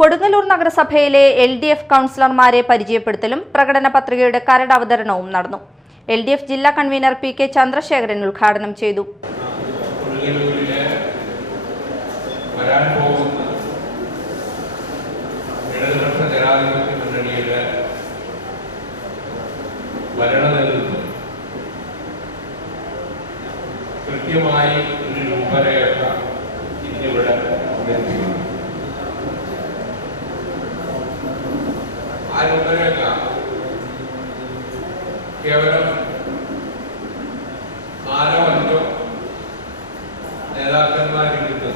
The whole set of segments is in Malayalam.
കൊടുങ്ങല്ലൂർ നഗരസഭയിലെ LDF കൗൺസിലർമാരെ പരിചയപ്പെടുത്തലും പ്രകടന പത്രികയുടെ കരട് അവതരണവും നടന്നു. LDF ജില്ലാ കൺവീനർ PK ചന്ദ്രശേഖരൻ ഉദ്ഘാടനം ചെയ്തു. കൃത്യമായി ഒരു രൂപരേഖ ഇന്നിവിടെ അവതരിപ്പിക്കുന്നു. ആ രൂപരേഖ കേവലം 4-5 നേതാക്കന്മാരിൽ നിന്ന്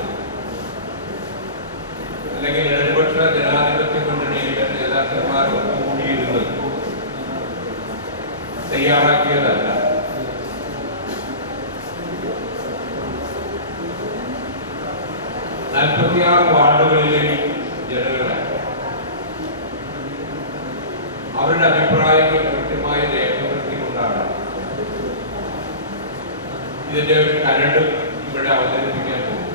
അല്ലെങ്കിൽ ഇടതുപക്ഷ ജനാധിപത്യ മുന്നണിയിലെ നേതാക്കന്മാർ കൂടിയിരുന്ന് തയ്യാറാക്കിയതല്ല. വാർഡുകളിലെ ജനങ്ങളെ അവരുടെ അഭിപ്രായങ്ങൾ കൃത്യമായി രേഖപ്പെടുത്തിക്കൊണ്ടാണ് ഇതിന്റെ ഒരു കരട് ഇവിടെ അവതരിപ്പിക്കാൻ പോകുന്നത്.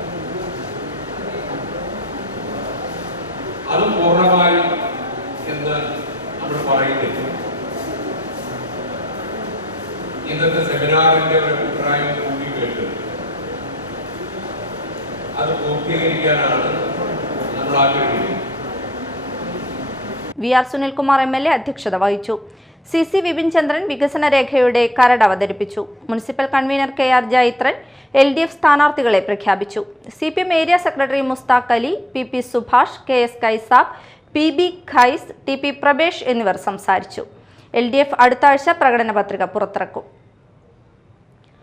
അത് പൂർണ്ണമായി എന്ന് നമ്മൾ പറയുന്നില്ല. ഇന്നത്തെ സെമിനാറിന്റെ ഒരു അഭിപ്രായം കൂടി കേട്ട് അത് പൂർത്തീകരിക്കാനാണ് നമ്മൾ ആഗ്രഹിക്കുന്നത്. VR സുനിൽകുമാർ MLA അധ്യക്ഷത വഹിച്ചു. CC വിപിൻ ചന്ദ്രൻ വികസന രേഖയുടെ കരട് അവതരിപ്പിച്ചു. Municipal convener KR Jaithran LDF സ്ഥാനാർത്ഥികളെ പ്രഖ്യാപിച്ചു. CPM area secretary Mushtaq Ali, PP Subhash, KS Kaisab, PB ഖൈസ്, TP പ്രബേഷ് എന്നിവർ സംസാരിച്ചു. LDF അടുത്ത ആഴ്ച പ്രകടന പത്രിക പുറത്തിറക്കും.